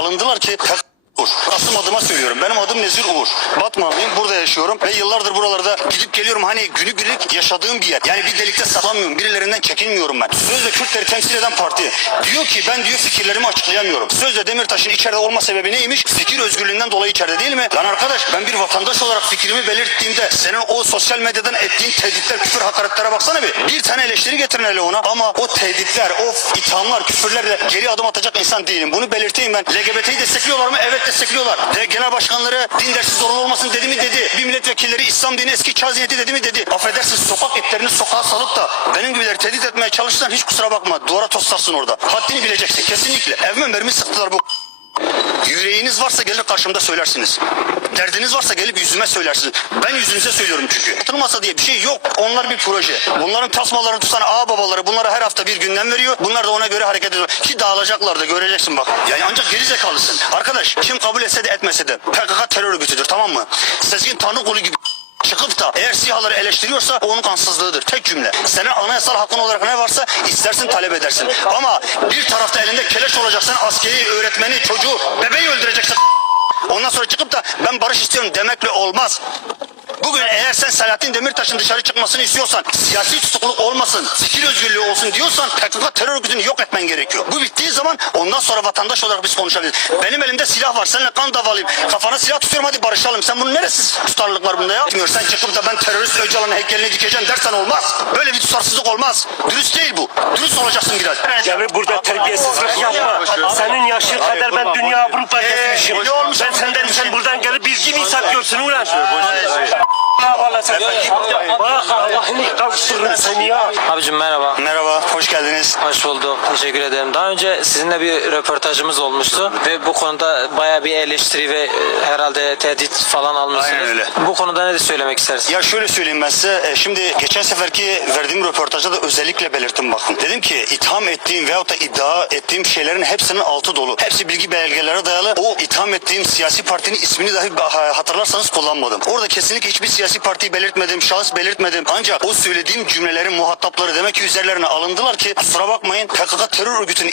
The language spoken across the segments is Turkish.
alındılar ki Uğur. Asım adıma söylüyorum. Benim adım Nezir Uğur. Batmanlıyım. Burada yaşıyorum. Ve yıllardır buralarda gidip geliyorum. Hani günübirlik yaşadığım bir yer. Yani bir delikte saklanmıyorum. Birilerinden çekinmiyorum ben. Sözde Kürtleri temsil eden parti. Diyor ki ben diyor fikirlerimi açıklayamıyorum. Sözde Demirtaş'ın içeride olma sebebi neymiş? Fikir özgürlüğünden dolayı içeride değil mi? Lan arkadaş ben bir vatandaş olarak fikrimi belirttiğimde senin o sosyal medyadan ettiğin tehditler, küfür, hakaretlere baksana bir. Bir tane eleştiri getirin hele ona. Ama o tehditler, o ithamlar, küfürlerle geri adım atacak insan değilim. Bunu belirteyim ben. LGBT'yi destekliyorlar mı? Evet destekliyorlar. De, genel başkanları din dersi zorunlu olmasın dedi mi dedi. Bir milletvekilleri İslam dini eski çaziyeti dedi mi dedi. Affedersin sokak itlerini sokağa salıp da benim gibileri tehdit etmeye çalışsan hiç kusura bakma. Duvara toslarsın orada. Haddini bileceksin kesinlikle. Evime mermi sıktılar bu Yüreğiniz varsa gelir karşımda söylersiniz. Derdiniz varsa gelip yüzüme söylersiniz. Ben yüzünüze söylüyorum çünkü. Atılmasa diye bir şey yok. Onlar bir proje. Bunların tasmalarını tutan ağ babaları bunlara her hafta bir gündem veriyor. Bunlar da ona göre hareket ediyor. Ki dağılacaklar da göreceksin bak. Yani ancak geri zekalısın. Arkadaş kim kabul etse de etmese de PKK terör örgütüdür tamam mı? Sezgin Tanrıkulu gibi çıkıp da eğer siyahları eleştiriyorsa o onun kansızlığıdır. Tek cümle. Senin anayasal hakkın olarak ne varsa istersin talep edersin. Ama bir tarafta elinde keleş olacaksan askeri öğretmeni, çocuğu, bebeği öldüreceksin. Ondan sonra çıkıp da ben barış istiyorum demekle olmaz. Bugün eğer sen Selahattin Demirtaş'ın dışarı çıkmasını istiyorsan, siyasi tutukluk olmasın, fikir özgürlüğü olsun diyorsan PKK terör örgütünü yok etmen gerekiyor. Bu bittiği zaman ondan sonra vatandaş olarak biz konuşabiliriz. Benim elimde silah var, seninle kan davalıyım. Kafana silah tutuyorum hadi barışalım. Sen bunun neresi tutarlılık var bunda ya? Bilmiyor, sen çıkıp da ben terörist Öcalan'ın heykelini dikeceğim dersen olmaz. Böyle bir tutarsızlık olmaz. Dürüst değil bu. Dürüst olacaksın biraz. Yani burada terbiyesizlik yapma. Senin yaşın kadar ben dünya Avrupa gezmişim. ne olmuş? Ben senden sen buradan gelip bilgi mi satıyorsun ulan? Allah'ını kavuştururum seni ya. Abicim merhaba. Merhaba, hoş geldiniz. Hoş bulduk. Teşekkür ederim. Daha önce sizinle bir röportajımız olmuştu ve bu konuda baya bir eleştiri ve e, herhalde tehdit falan almışsınız. Aynen öyle. Bu konuda ne de söylemek istersiniz? Ya şöyle söyleyeyim ben size. e, Şimdi geçen seferki verdiğim röportajda da özellikle belirttim bakın. Dedim ki itham ettiğim veyahut da iddia ettiğim şeylerin hepsinin altı dolu. Hepsi bilgi belgelere dayalı. O itham ettiğim siyasi partinin ismini dahi ha- hatırlarsanız kullanmadım. Orada kesinlikle hiçbir siyasi partiyi belirtmedim, şahıs belirtmedim. Ancak o söylediğim cümlelerin muhatapları demek ki üzerlerine alındılar ki kusura bakmayın PKK terör örgütünün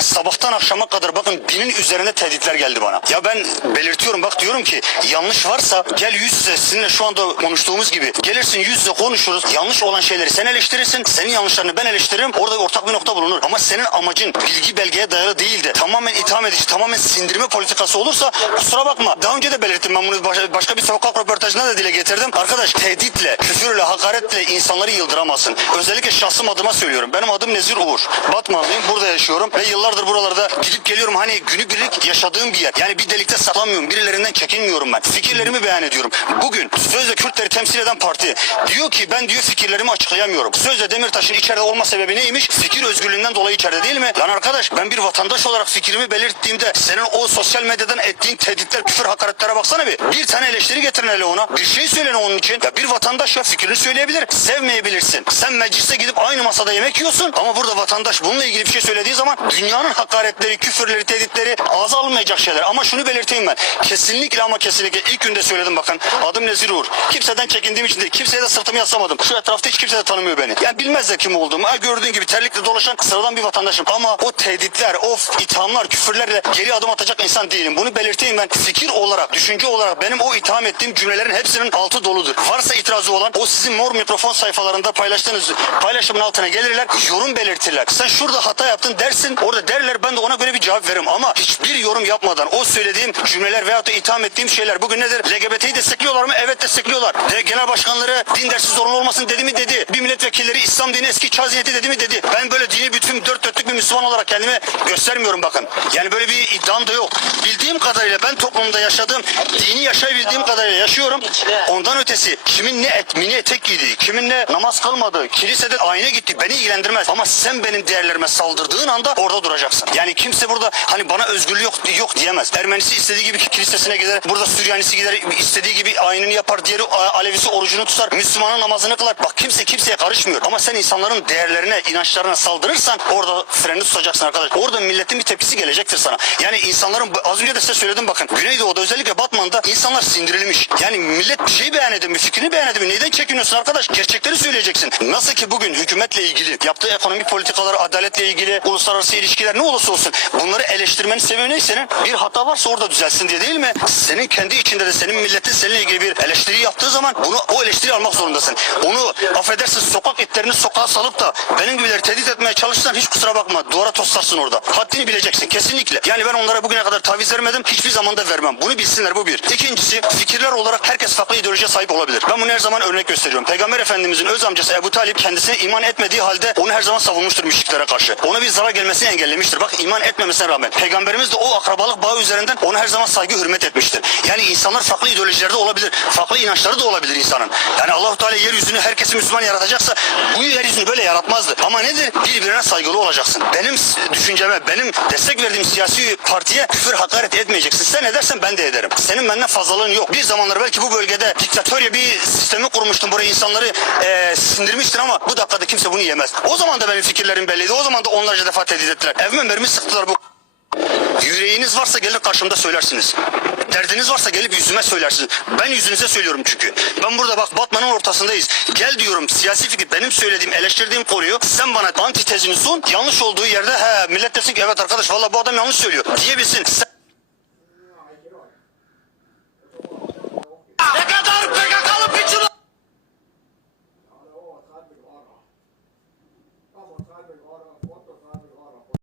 Sabahtan akşama kadar bakın dinin üzerine tehditler geldi bana. Ya ben belirtiyorum bak diyorum ki yanlış varsa gel yüz yüze sizinle şu anda konuştuğumuz gibi gelirsin yüz yüze konuşuruz. Yanlış olan şeyleri sen eleştirirsin. Senin yanlışlarını ben eleştiririm. Orada ortak bir nokta bulunur. Ama senin amacın bilgi belgeye dayalı değil de tamamen itham edici, tamamen sindirme politikası olursa kusura bakma. Daha önce de belirttim ben bunu baş- başka bir sokak röportajında da dile getirdim. Arkadaş tehditle, küfürle, hakaretle insanları yıldıramazsın. Özellikle şahsım adıma söylüyorum. Benim adım Nezir Uğur. Batmanlıyım. Burada yaşıyorum ve yıllardır buralarda gidip geliyorum. Hani günübirlik yaşadığım bir yer. Yani bir delikte saklanmıyorum. Birilerinden çekinmiyorum ben. Fikirlerimi beyan ediyorum. Bugün sözde Kürtleri temsil eden parti diyor ki ben diyor fikirlerimi açıklayamıyorum. Sözde Demirtaş'ın içeride olma sebebi neymiş? Fikir özgürlüğünden dolayı içeride değil mi? Lan arkadaş ben bir vatandaş olarak fikrimi belirttiğimde senin o sosyal medyadan ettiğin tehditler, küfür, hakaretlere baksana bir. Bir tane eleştiri getirin hele ona. Bir şey söyleyin onun için. Ya bir vatandaş ya fikrini söyleyebilir. Sevmeyebilirsin. Sen mecliste gidip aynı masada yemek yiyorsun ama burada vatandaş bununla ilgili bir şey söylediği zaman dünyanın hakaretleri, küfürleri, tehditleri ağza alınmayacak şeyler. Ama şunu belirteyim ben. Kesinlikle ama kesinlikle ilk günde söyledim bakın. Adım Nezir Uğur. Kimseden çekindiğim için değil. Kimseye de sırtımı yaslamadım. Şu etrafta hiç kimse de tanımıyor beni. Yani bilmezler kim olduğumu. Ha, gördüğün gibi terlikle dolaşan sıradan bir vatandaşım. Ama o tehditler, o ithamlar, küfürlerle geri adım atacak insan değilim. Bunu belirteyim ben. Fikir olarak, düşünce olarak benim o itham ettiğim cümlelerin hepsinin altı doludur. Varsa itirazı olan o sizin mor mikrofon sayfalarında paylaştığınız paylaşımın altına gelirler, yorum belirtirler. Sen şurada hata yaptın dersin, orada derler ben de ona göre bir cevap veririm. Ama hiçbir yorum yapmadan o söylediğim cümleler veyahut da itham ettiğim şeyler bugün nedir? LGBT'yi destekliyorlar mı? Evet destekliyorlar. De, genel başkanları din dersi zorunlu olmasın dedi mi dedi. Bir milletvekilleri İslam dini eski çaziyeti dedi mi dedi. Ben böyle dini bütün dört dörtlük bir Müslüman olarak kendimi göstermiyorum bakın. Yani böyle bir iddiam da yok. Bildiğim kadarıyla ben toplumda yaşadığım, dini yaşayabildiğim kadarıyla yaşıyorum. Ondan ötesi kimin ne et, mini etek giydiği, kimin ne namaz kılmadığı, kilisede ayna gitti beni ilgilendirmez. Ama sen benim değerlerime saldırdığın anda orada duracaksın. Yani kimse burada hani bana özgürlük yok, yok diyemez. Ermenisi istediği gibi kilisesine gider, burada Süryanisi gider, istediği gibi ayinini yapar, diğeri Alevisi orucunu tutar, Müslümanın namazını kılar. Bak kimse kimseye karışmıyor. Ama sen insanların değerlerine, inançlarına saldırırsan orada freni tutacaksın arkadaş. Orada milletin bir tepkisi gelecektir sana. Yani insanların az önce de size söyledim bakın. Güneydoğu'da özellikle Batman'da insanlar sindirilmiş. Yani millet bir şey beyan edemiyor, fikrini beyan edemiyor. Neden çekiniyorsun arkadaş? Gerçekleri söyleyeceksin. Nasıl ki bugün hükümetle ilgili, yaptığı ekonomik politikalar, adaletle ilgili, uluslararası ilişkiler fikirler ne olursa olsun bunları eleştirmenin sebebi ne senin? Bir hata varsa orada düzelsin diye değil mi? Senin kendi içinde de senin milletin seninle ilgili bir eleştiri yaptığı zaman bunu o eleştiri almak zorundasın. Onu affedersin sokak itlerini sokağa salıp da benim gibileri tehdit etmeye çalışırsan hiç kusura bakma duvara toslarsın orada. Haddini bileceksin kesinlikle. Yani ben onlara bugüne kadar taviz vermedim. Hiçbir zaman da vermem. Bunu bilsinler bu bir. İkincisi fikirler olarak herkes farklı ideolojiye sahip olabilir. Ben bunu her zaman örnek gösteriyorum. Peygamber Efendimizin öz amcası Ebu Talip kendisine iman etmediği halde onu her zaman savunmuştur müşriklere karşı. Ona bir zarar gelmesini engellemiştir. Bak iman etmemesine rağmen. Peygamberimiz de o akrabalık bağı üzerinden ona her zaman saygı hürmet etmiştir. Yani insanlar farklı ideolojilerde olabilir. Farklı inançları da olabilir insanın. Yani Allahu Teala yeryüzünü herkesi Müslüman yaratacaksa bu yeryüzünü böyle yaratmazdı. Ama nedir? Birbirine saygılı olacaksın. Benim düşünceme, benim destek verdiğim siyasi partiye küfür hakaret etmeyeceksin. Sen edersen ben de ederim. Senin benden fazlalığın yok. Bir zamanlar belki bu bölgede diktatörye bir sistemi kurmuştun. Buraya insanları eee sindirmiştin ama bu dakikada kimse bunu yemez. O zaman da benim fikirlerim belliydi. O zaman da onlarca defa tehdit ettiler. Evime mermi sıktılar bu Yüreğiniz varsa gelir karşımda söylersiniz. Derdiniz varsa gelip yüzüme söylersiniz. Ben yüzünüze söylüyorum çünkü. Ben burada bak Batman'ın ortasındayız. Gel diyorum siyasi fikir benim söylediğim eleştirdiğim konuyu sen bana antitezini sun. Yanlış olduğu yerde he millet desin ki evet arkadaş valla bu adam yanlış söylüyor diyebilsin. Sen